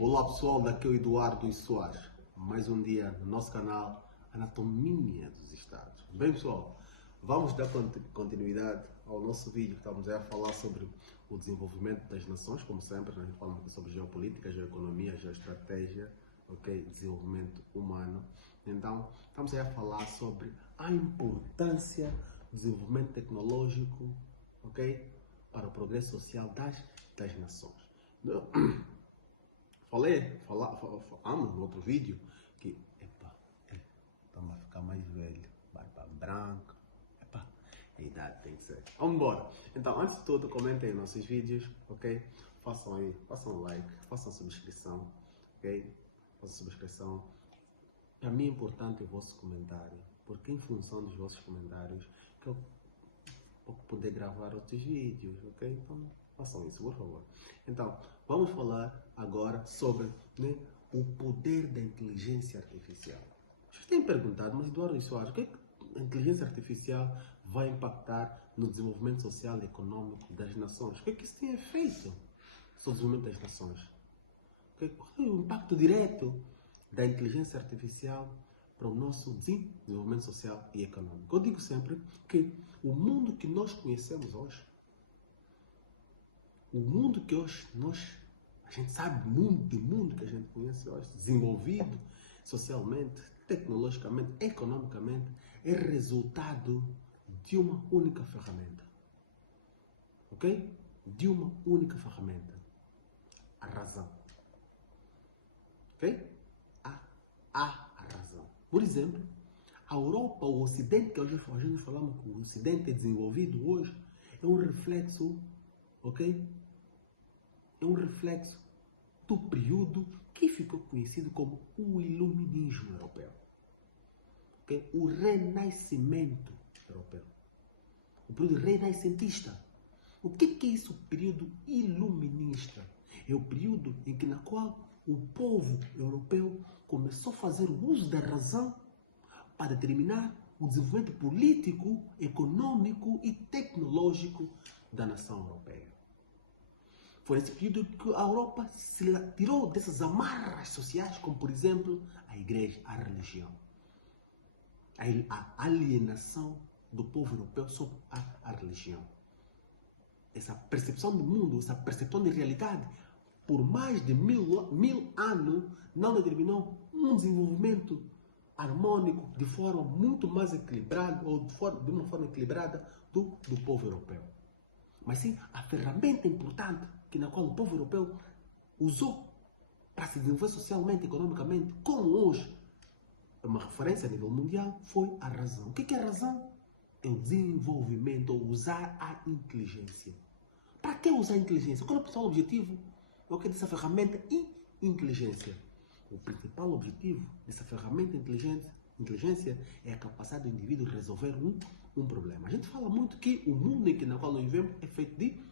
Olá pessoal, daqui é o Eduardo Soares. Mais um dia no nosso canal Anatomia dos Estados. Bem pessoal, vamos dar continuidade ao nosso vídeo que estamos a falar sobre o desenvolvimento das nações. Como sempre, a gente fala aqui sobre geopolítica, geoeconomia, geoestratégia, desenvolvimento humano. Então, estamos a falar sobre a importância do desenvolvimento tecnológico, para o progresso social das nações. Falamos no outro vídeo que estamos a ficar mais velho, barba branca, a idade tem que ser. Vamos embora. Então, antes de tudo, comentem nossos vídeos, façam like, façam subscrição, façam subscrição. Para mim é importante o vosso comentário, porque em função dos vossos comentários que eu vou poder gravar outros vídeos, Então, façam isso, por favor. Então, vamos falar agora sobre o poder da inteligência artificial. Vocês têm perguntado, mas Eduardo Soares, o que a inteligência artificial vai impactar no desenvolvimento social e econômico das nações? O que isso tem feito sobre o desenvolvimento das nações? Qual é o impacto direto da inteligência artificial para o nosso desenvolvimento social e econômico? Eu digo sempre que o mundo que nós conhecemos hoje, o mundo que hoje a gente sabe do mundo que a gente conhece hoje, desenvolvido socialmente, tecnologicamente, economicamente, é resultado de uma única ferramenta. De uma única ferramenta. A razão. A razão. Por exemplo, a Europa, o Ocidente, que hoje a gente falamos que o Ocidente é desenvolvido hoje, é um reflexo, É um reflexo do período que ficou conhecido como o Iluminismo europeu. O Renascimento europeu. O período renascentista. O que é isso, o período iluminista? É o período na qual o povo europeu começou a fazer uso da razão para determinar o desenvolvimento político, econômico e tecnológico da nação europeia. Foi nesse período que a Europa se tirou dessas amarras sociais, como por exemplo a igreja, a religião. A alienação do povo europeu sobre a religião. Essa percepção do mundo, essa percepção de realidade, por mais de mil anos, não determinou um desenvolvimento harmônico de forma muito mais equilibrada, ou de uma forma equilibrada do povo europeu. Mas sim, a ferramenta importante na qual o povo europeu usou para se desenvolver socialmente, economicamente, como hoje, uma referência a nível mundial, foi a razão. O que é a razão? É o desenvolvimento, ou usar a inteligência. Para que usar a inteligência? Qual é o principal objetivo dessa ferramenta inteligência? O principal objetivo dessa ferramenta inteligência é a capacidade do indivíduo resolver um problema. A gente fala muito que o mundo na qual nós vivemos é feito de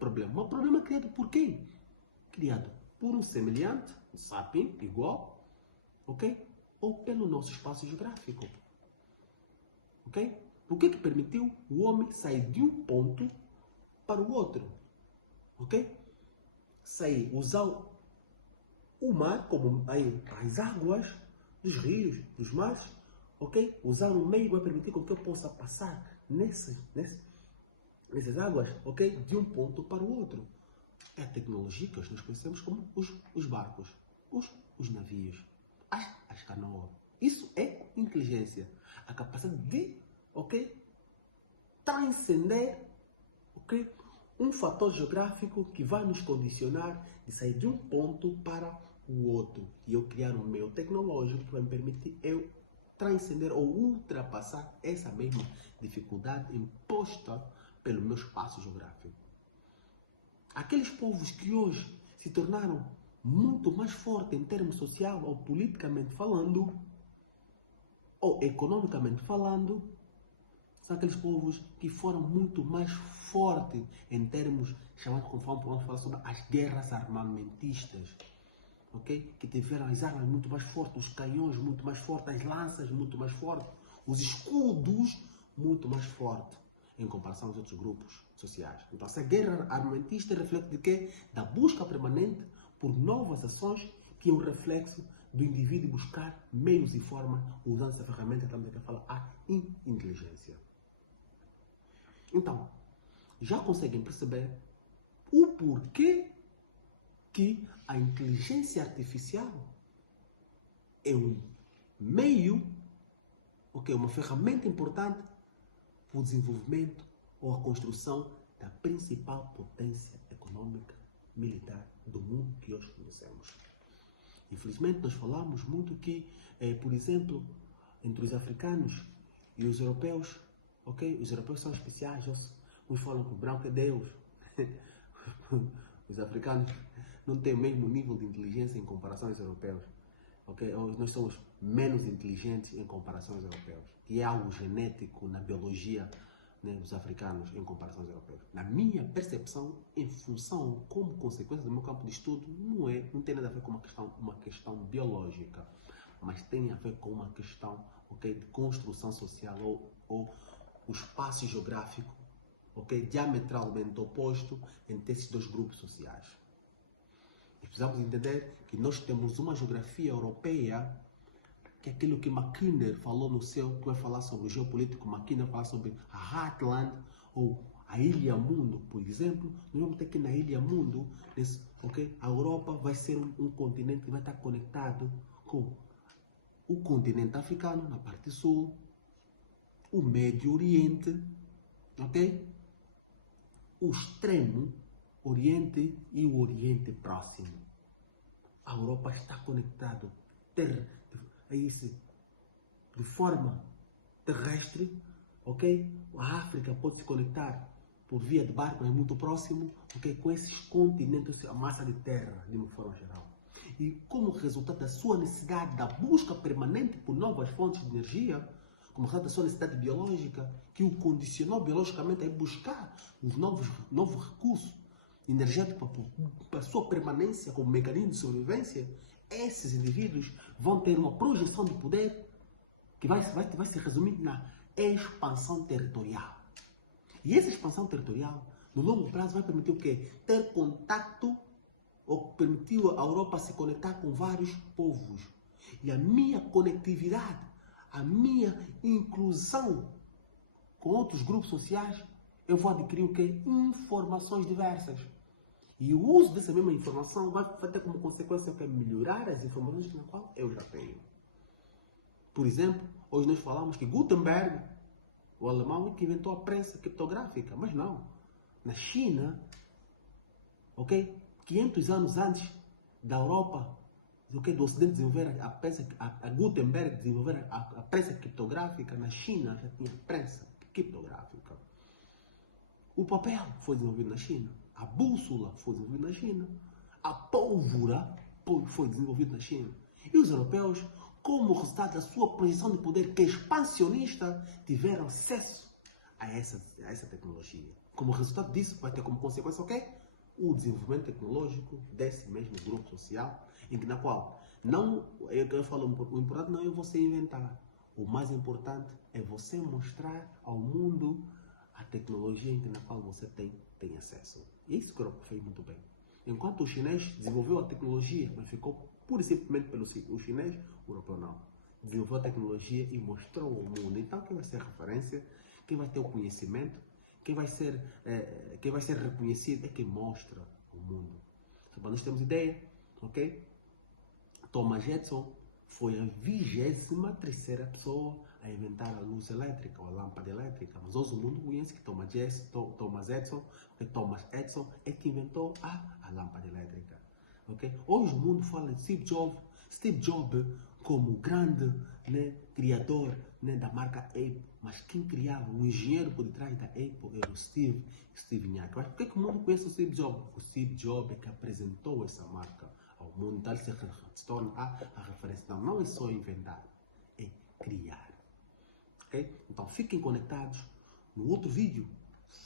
problema. Um problema criado por quem? Criado por um semelhante, um sapien, igual, ou pelo nosso espaço geográfico. O que permitiu o homem sair de um ponto para o outro? Sair, usar o mar como as águas dos rios, dos mares, Usar um meio vai permitir que eu possa passar nessas águas, de um ponto para o outro. É a tecnologia que nós conhecemos como os barcos, os navios, as canoas. Isso é inteligência. A capacidade de, transcender, um fator geográfico que vai nos condicionar de sair de um ponto para o outro. E eu criar um meio tecnológico que vai me permitir eu transcender ou ultrapassar essa mesma dificuldade imposta pelo meu espaço geográfico. Aqueles povos que hoje se tornaram muito mais fortes em termos social ou politicamente falando, ou economicamente falando, são aqueles povos que foram muito mais fortes em termos, chamados, conforme vamos falar sobre as guerras armamentistas. Que tiveram as armas muito mais fortes, os canhões muito mais fortes, as lanças muito mais fortes, os escudos muito mais fortes em comparação aos outros grupos sociais. Então, essa guerra armamentista reflete de quê? Da busca permanente por novas ações que é um reflexo do indivíduo buscar meios e formas usando essa ferramenta que estamos aqui a falar, a inteligência. Então, já conseguem perceber o porquê que a inteligência artificial é um meio, uma ferramenta importante para o desenvolvimento ou a construção da principal potência econômica militar do mundo que hoje conhecemos. Infelizmente, nós falamos muito que, por exemplo, entre os africanos e os europeus, os europeus são especiais, uns falam que o branco é Deus. Os africanos não têm o mesmo nível de inteligência em comparação aos europeus. Nós somos menos inteligentes em comparação aos europeus, que é algo genético na biologia, né, dos africanos em comparação aos europeus. Na minha percepção, em função, como consequência do meu campo de estudo, não tem nada a ver com uma questão biológica, mas tem a ver com uma questão de construção social ou o espaço geográfico diametralmente oposto entre esses dois grupos sociais. E precisamos entender que nós temos uma geografia europeia, que é aquilo que Mackinder falou no seu, que vai falar sobre o geopolítico, Mackinder fala sobre a Heartland, ou a Ilha Mundo, por exemplo. Nós vamos ter que na Ilha Mundo, a Europa vai ser um continente que vai estar conectado com o continente africano, na parte sul, o Médio Oriente, o Extremo Oriente e o Oriente Próximo. A Europa está conectada de forma terrestre, A África pode se conectar por via de barco, é muito próximo, com esses continentes, a massa de terra, de uma forma geral. E como resultado da sua necessidade da busca permanente por novas fontes de energia, como resultado da sua necessidade biológica, que o condicionou biologicamente a buscar os novos recursos energéticos para a sua permanência como mecanismo de sobrevivência, esses indivíduos vão ter uma projeção de poder que vai se resumir na expansão territorial. E essa expansão territorial, no longo prazo, vai permitir o quê? Ter contato, ou permitiu a Europa se conectar com vários povos. E a minha conectividade, a minha inclusão com outros grupos sociais, eu vou adquirir o quê? Informações diversas. E o uso dessa mesma informação vai ter como consequência melhorar as informações na qual eu já tenho. Por exemplo, hoje nós falamos que Gutenberg, o alemão, que inventou a prensa criptográfica, mas não. Na China, 500 anos antes da Europa, do Ocidente desenvolver a Gutenberg desenvolver a prensa criptográfica, na China já tinha prensa criptográfica. O papel foi desenvolvido na China. A bússola foi desenvolvida na China. A pólvora foi desenvolvida na China. E os europeus, como resultado da sua posição de poder que é expansionista, tiveram acesso a essa tecnologia. Como resultado disso, vai ter como consequência o desenvolvimento tecnológico desse mesmo grupo social, na qual eu falo, o importante não é você inventar. O mais importante é você mostrar ao mundo a tecnologia na qual você tem acesso. E isso que a Europa fez muito bem. Enquanto o chinês desenvolveu a tecnologia, mas ficou pura e simplesmente pelo chinês, o europeu não. Desenvolveu a tecnologia e mostrou ao mundo. Então, quem vai ser referência, quem vai ter o conhecimento, quem vai ser reconhecido é quem mostra ao mundo. Então, para nós termos ideia, Thomas Edison foi a 23ª pessoa a inventar a luz elétrica, ou a lâmpada elétrica. Mas hoje o mundo conhece que Thomas Edison é que inventou a lâmpada elétrica. Hoje o mundo fala de Steve Jobs como o grande criador da marca Apple. Mas quem criava, o engenheiro por detrás da Apple era o Steve Wozniak. Mas por que o mundo conhece o Steve Jobs? O Steve Jobs é que apresentou essa marca ao mundo. Então ele se torna a referência. Não é só inventar, é criar. Então fiquem conectados. No outro vídeo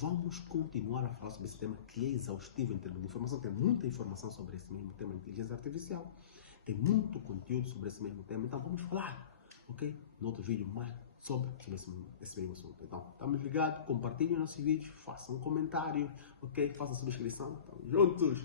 vamos continuar a falar sobre esse tema que é exaustivo em termos de informação. Tem muita informação sobre esse mesmo tema, inteligência artificial. Tem muito conteúdo sobre esse mesmo tema. Então vamos falar, no outro vídeo mais sobre esse mesmo assunto. Então estamos ligados, compartilhem nossos vídeos, façam comentários, façam subscrição. Estamos juntos.